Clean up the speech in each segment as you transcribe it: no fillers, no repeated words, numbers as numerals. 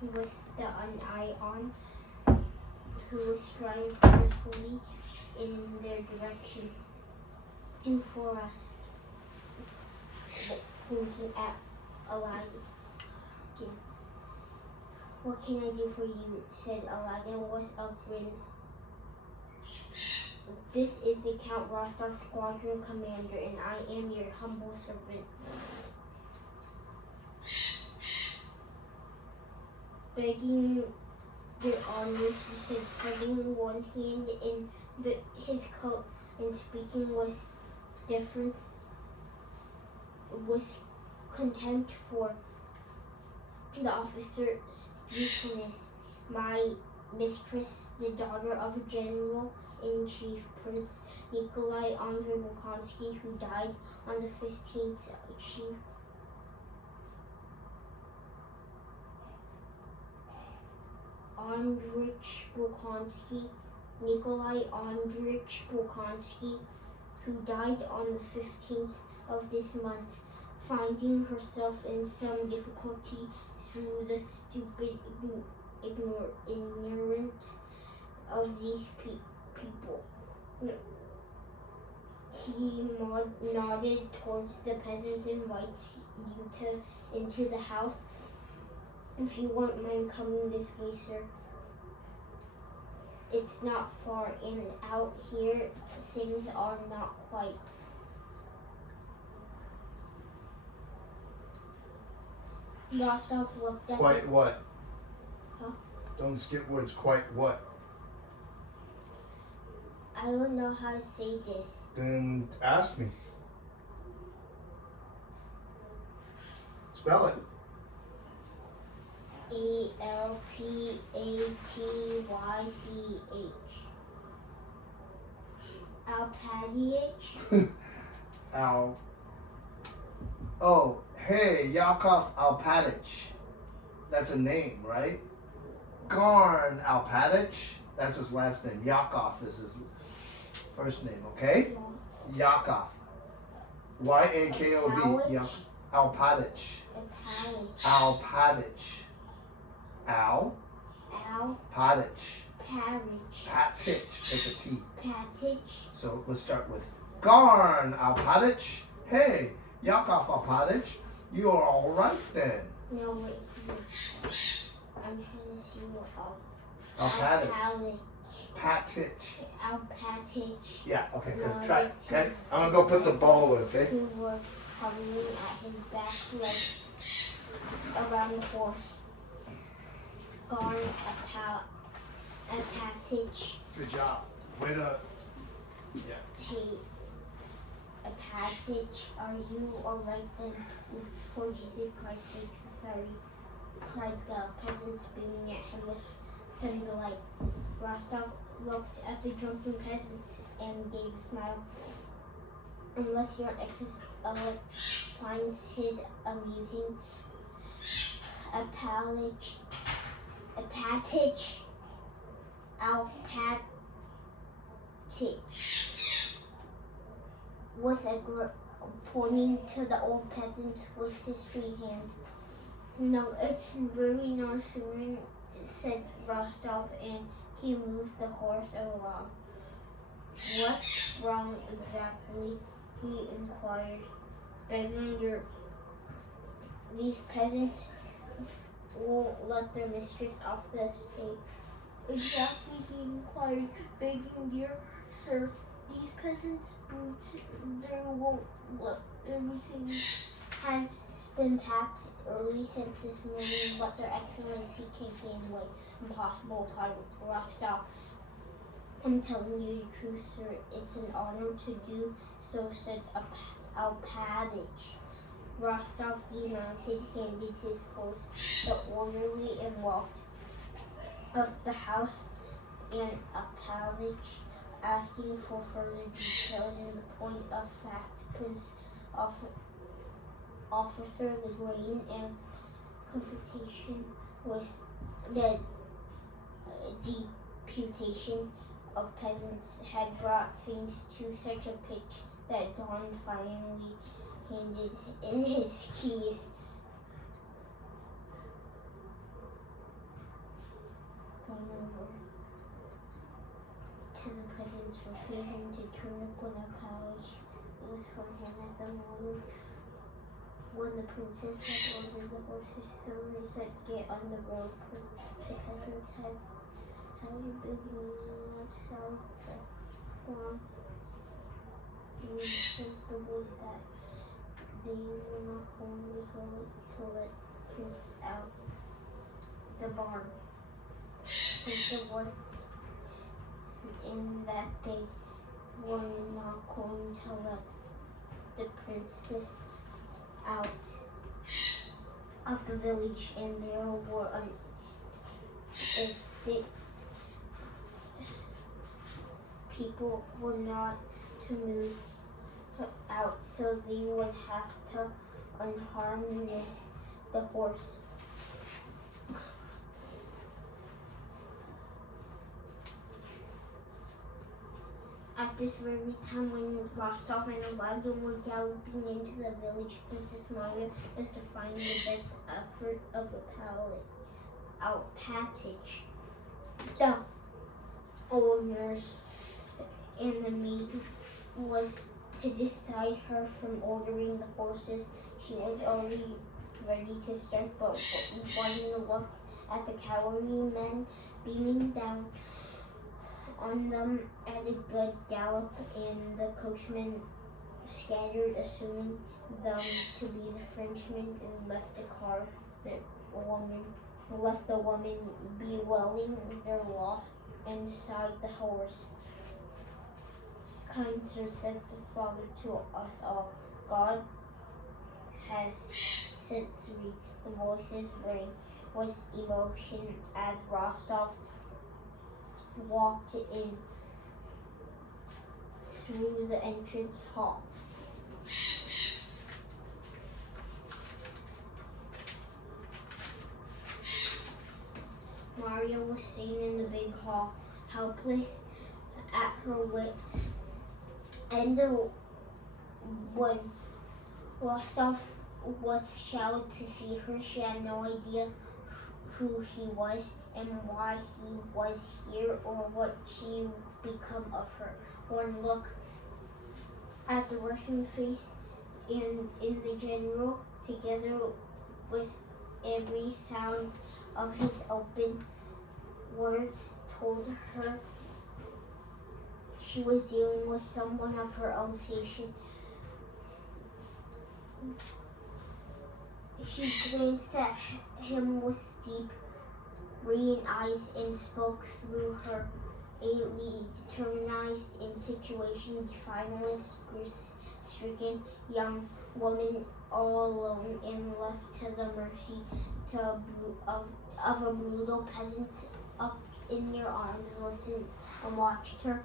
was the Ion, who was striding forcefully in their direction. Do for us, pointing at Aladdin. What can I do for you? Said Aladdin with a grin. This is the Count Rostov Squadron Commander, and I am your humble servant. Begging your honor, he said, putting one hand in his coat and speaking with deference, with contempt for the officer's usefulness. My mistress, the daughter of General-in-Chief Prince Nikolai Andrei Bolkonsky, who died on the 15th, Nikolai Andrich Bolkonsky, who died on the 15th of this month, finding herself in some difficulty through the stupid ignorance of these people. He nodded towards the peasant and invites you into the house. If you won't mind coming this way, sir. It's not far, and out here things are not quite. Rostov looked at Quite what? Huh? Don't skip words. Quite what? I don't know how to say this. Then ask me. Spell it. Alphatych. Alphatych? Oh, hey, Yakov Alpatich. That's a name, right? Garn Alpatich. That's his last name. Yakov is his first name, okay? Yakov. Y-A-K-O-V. Alpatich. Alpatich. Al. Patich. Patich. It's a T. Patich. So let's start with Garn Alpatich. Hey, Yakov Alpatich. You are all right then. No, wait. I'm trying to see what Alpatich. Patich. Alpatich. Yeah, okay, No, good. Try. it's Okay? I'm going to go put the ball away, okay? Who were hovering at his back leg around the horse. Garn Alpatich. Good job. Way to. Yeah. Hey, Alpatich, are you alright then? For Jesus Christ's sake, sorry, cried the peasant, beaming at him with sudden delight. Rostov looked at the drunken peasant and gave a smile. Unless your exes finds his amusing, Alpatich, was pointing to the old peasant with his free hand. No, it's very nurturing, said Rostov, and he moved the horse along. What's wrong exactly? He inquired. Begging these peasants won't let their mistress off the estate. Exactly, he inquired, begging, dear sir, these peasants won't let everything has been packed early since this morning, but their excellency can't gain weight. Impossible, replied Rostov. I'm telling you the truth, sir. It's an honor to do so, said Alpatich. Rostov demounted, handed his horse the orderly, and walked up the house, and Alpatich, asking for further details in the point of fact, Prince Officer Lagrange, and confrontation with the deputation of peasants had brought things to such a pitch that Don finally handed in his keys. going over to the peasants refusing to turn up when a palace was for him at the moment when the princess had ordered the horses so they could get on the road. The peasants had a big meeting outside the farm and sent the word that they were not going to go to let Prince out the barn. Sent the word in that they were not going to let the princess out of the village, and there were if the people were not to move out, so they would have to unharness the horse. At this very time, when Rostov and the wagon were galloping into the village, Princess Maria was to find the best effort of the Alpatich. The old nurse and the maid was to decide her from ordering the horses. She was already ready to start, but wanting to look at the cavalrymen beaming down on them at a good gallop, and the coachman scattered, assuming them to be the Frenchmen, and left the car. Left the woman bewailing their loss inside the horse. Kind sir, said the father to us all, God has sent three. The voices rang with emotion as Rostov walked in through the entrance hall. Maria was sitting in the big hall, helpless at her wits' end when Rostov was shouted to see her. She had no idea who he was and why he was here or what she would become of her. One look at the Russian face and in the general, together with every sound of his open words, told her she was dealing with someone of her own station. She glanced at him with deep, brilliant eyes and spoke through her. A determined in situation, defenseless, grief-stricken young woman, all alone and left to the mercy of a brutal peasant up in their arms, listened and watched her.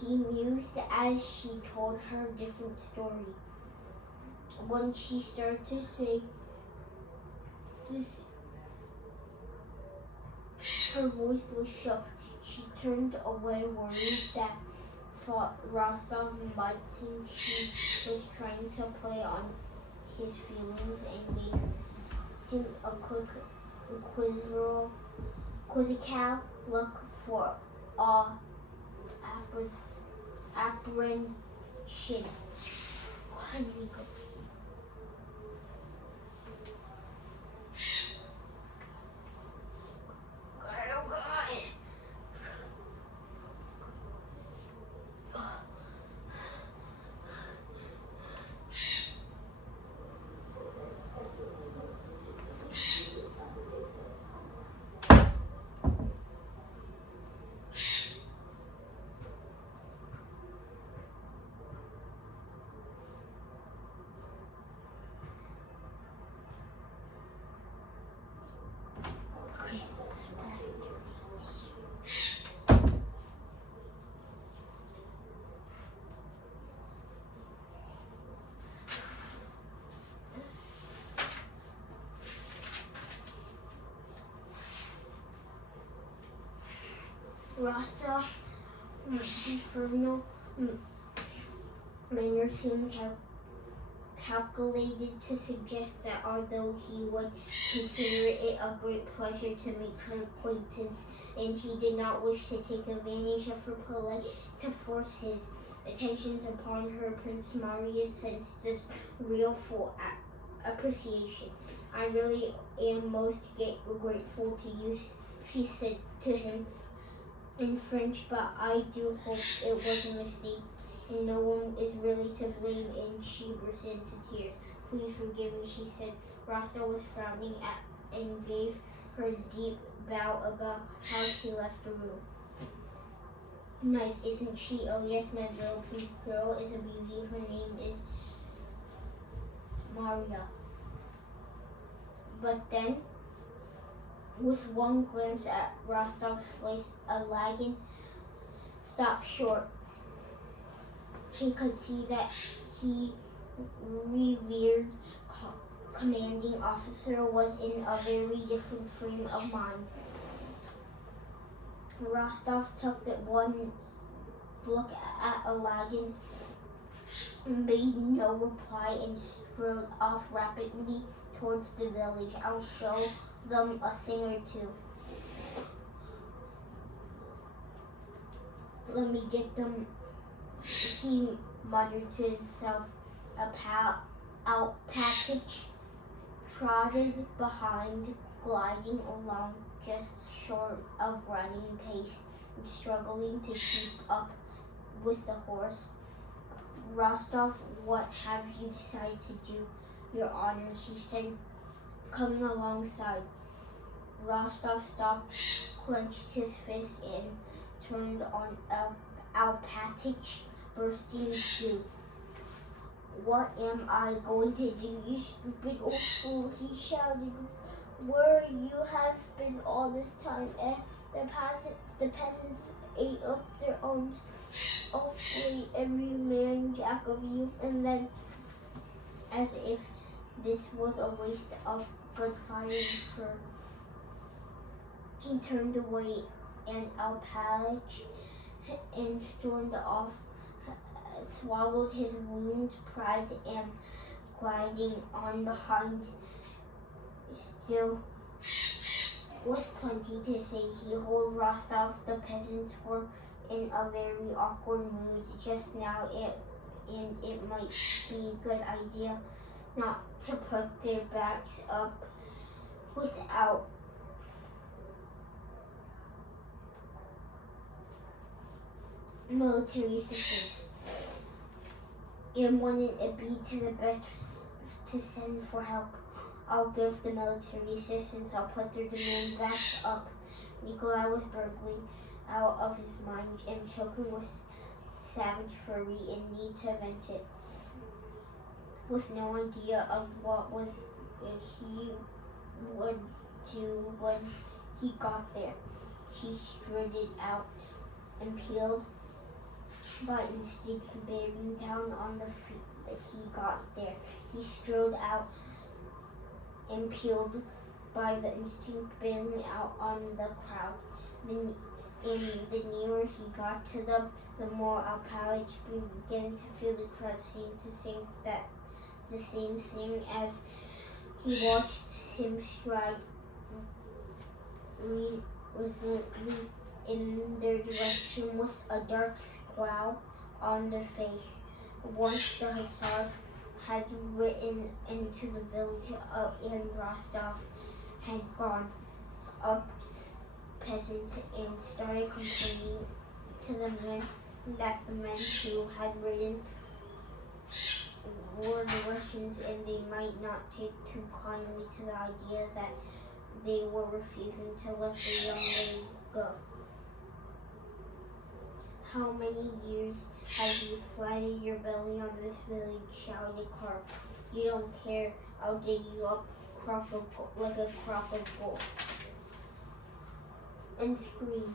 He mused as she told her a different story. When she started to say this, her voice was shook. She turned away, worried that Rostov might think she was trying to play on his feelings, and gave him a quizzical look for apprehension. Why did we go? Rostov, infernal manner seemed calculated to suggest that although he would consider it a great pleasure to make her acquaintance, and he did not wish to take advantage of her polite to force his attentions upon her, Prince Maria sensed this real full appreciation. I really am most grateful to you, she said to him in French, but I do hope it was a mistake and no one is really to blame, and she burst into tears. Please forgive me, she said. Rostov was frowning and gave her a deep bow about how she left the room. Nice, isn't she? Oh yes, my little pink girl is a beauty. Her name is Maria. But then, with one glance at Rostov's face, Aajw stopped short. He could see that he revered commanding officer was in a very different frame of mind. Rostov took one look at Aajw, made no reply, and strode off rapidly towards the village. I'll show them a thing or two. Let me get them, he muttered to himself. A package trotted behind, gliding along just short of running pace and struggling to keep up with the horse. Rostov, what have you decided to do, Your Honor? He said, coming alongside. Rostov stopped, clenched his fist, and turned on Alpatich, bursting into. What am I going to do, you stupid old fool? He shouted. Where you have been all this time, eh? The peasants ate up their arms, awfully every man jack of you, and then, as if this was a waste of good fire and fur, he turned away and Alpatich and stormed off, swallowed his wound, pride, and gliding on behind. Still was plenty to say. He hauled Rostov. The peasants were in a very awkward mood just now, and it might be a good idea not to put their backs up without military assistance. And wouldn't it be to the best to send for help? I'll give the military assistance. I'll put their demand backs up. Nikolai was burgling out of his mind and choking with savage fury and need to vent it. With no idea of what he would do when he got there, he strutted out, impelled by instinct, bearing down on the feet that he got there. He strode out, impelled by the instinct, bearing out on the crowd. And the nearer he got to them, the more Alpatich began to feel the crowd seem to think that the same thing as he watched him stride resolutely in their direction with a dark scowl on their face. Once the hussars had ridden into the village and Rostov had gone up peasants and started complaining to the men that the men who had ridden were the Russians, and they might not take too kindly to the idea that they were refusing to let the young lady go. How many years have you flattened your belly on this village? Shouted Karp. You don't care. I'll dig you up like a crock of gold. And scream.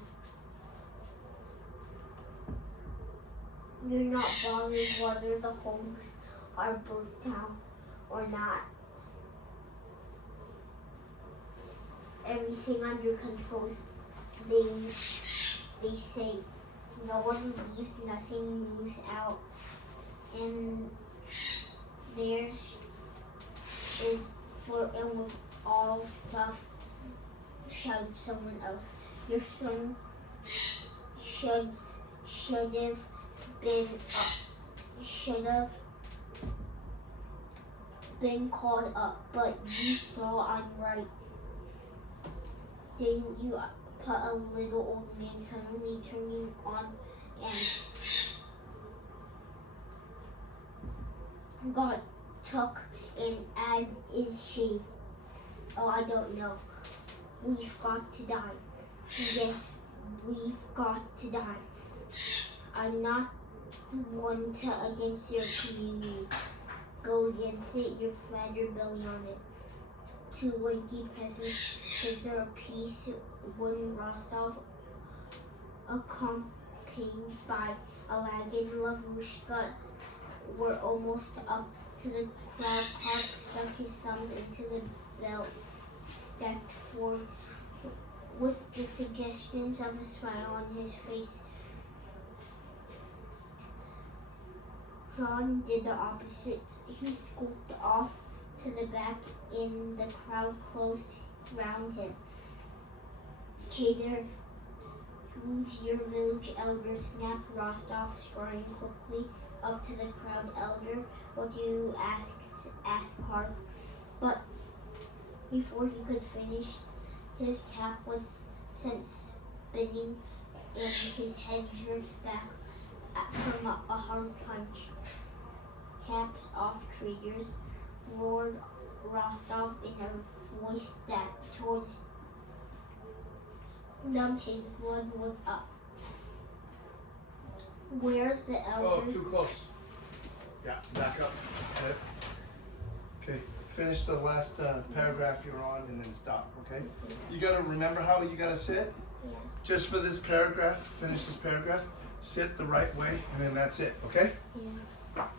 You're not bothered whether the homes are burnt down or not. Everything under control, they say. No one leaves, nothing moves out. And theirs is for almost all stuff, shouted someone else. Your son should have been called up, but you saw I'm right. Didn't you? Put a little old man suddenly turning on and got took and add is shaved. Oh, I don't know. We've got to die. Yes, we've got to die. I'm not one to against your community. Go against it, your father Billy on it. Two lanky peasants picked their piece when Rostov, accompanied by a lagged Lavrushka, were almost up to the crowd. Clark stuck his thumbs into the belt, stepped forward with the suggestions of a smile on his face. John did the opposite. He scooped off to the back and the crowd closed round him. "Okay there, who's your village elder?" snapped Rostov, strolling quickly up to the crowd. "Elder, what do you ask?" asked Clark. But before he could finish, his cap was sent spinning and his head jerked back from a hard punch. "Caps off, traitors," roared Rostov in a voice that told them his blood was up. "Where's the elder?" Oh, too close. Yeah, back up. Okay. Okay, finish the last paragraph you're on and then stop, okay? You gotta remember how you gotta sit? Yeah. Just for this paragraph, finish this paragraph, sit the right way, and then that's it, okay? Yeah.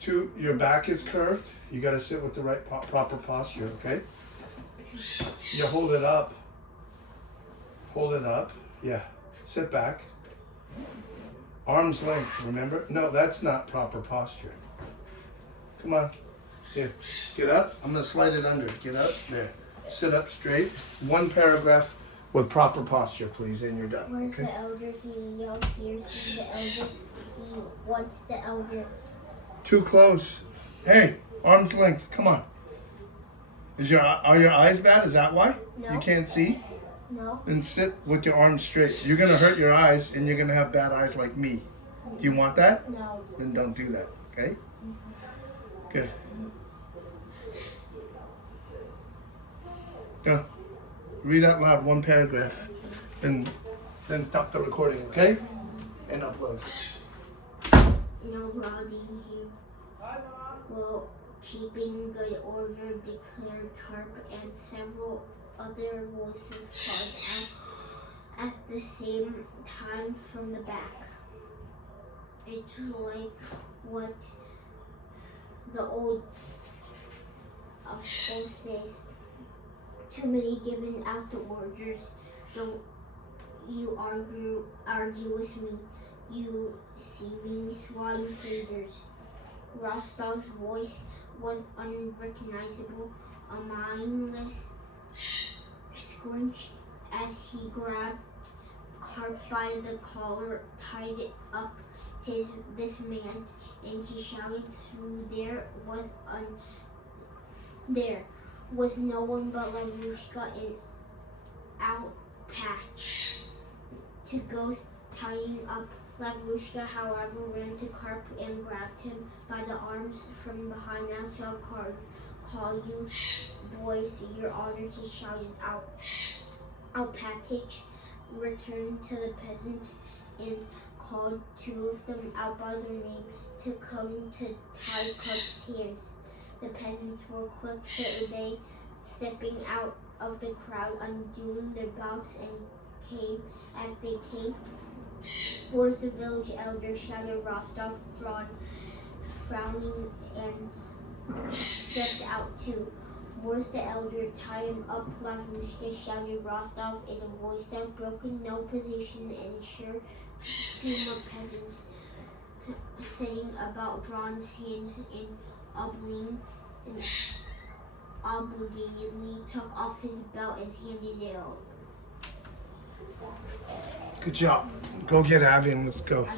Two, your back is curved. You gotta sit with the right proper posture, okay? You hold it up. Hold it up. Yeah. Sit back. Arm's length, remember? No, that's not proper posture. Come on. Here. Get up. I'm gonna slide it under. Get up. There. Sit up straight. One paragraph with proper posture, please, and you're done. "Where's Okay? the elder?" he yelled fiercely. "The elder? He wants the elder." Too close. Hey, arm's length. Come on. Are your eyes bad? Is that why? No. You can't see? No. Then sit with your arms straight. You're gonna hurt your eyes and you're gonna have bad eyes like me. Do you want that? No. Then don't do that, okay? Good. Go. Read out loud one paragraph and then stop the recording, okay? And upload. "Nobody here will keeping good order," declared Tarp, and several other voices called out at the same time from the back. "It's like what the old old says. Too many giving out the orders. Don't you argue with me, you seeming swine feeders." Rostov's voice was unrecognizable, a mindless scrunch as he grabbed Carp by the collar, tied it up this man, and he shouted through there was no one but Lavushka and Outpatch to go tying up. Lavushka, however, ran to Carp and grabbed him by the arms from behind. "I shall call you boys your orders," he shouted out. Outpatch returned to the peasants and called two of them out by their name to come to tie Carp's hands. The peasants were quick to obey, stepping out of the crowd, undoing their belts, and as they came. "Where's the village elder?" shouted Rostov, frowning, and stepped out too. "Where's the elder? Tie him up," Lavushka shouted Rostov in a voice that broke in no position and sure team of peasants. sitting about John's hands, and obligatedly took off his belt and handed it out. Good job. Go get Abby and let's go.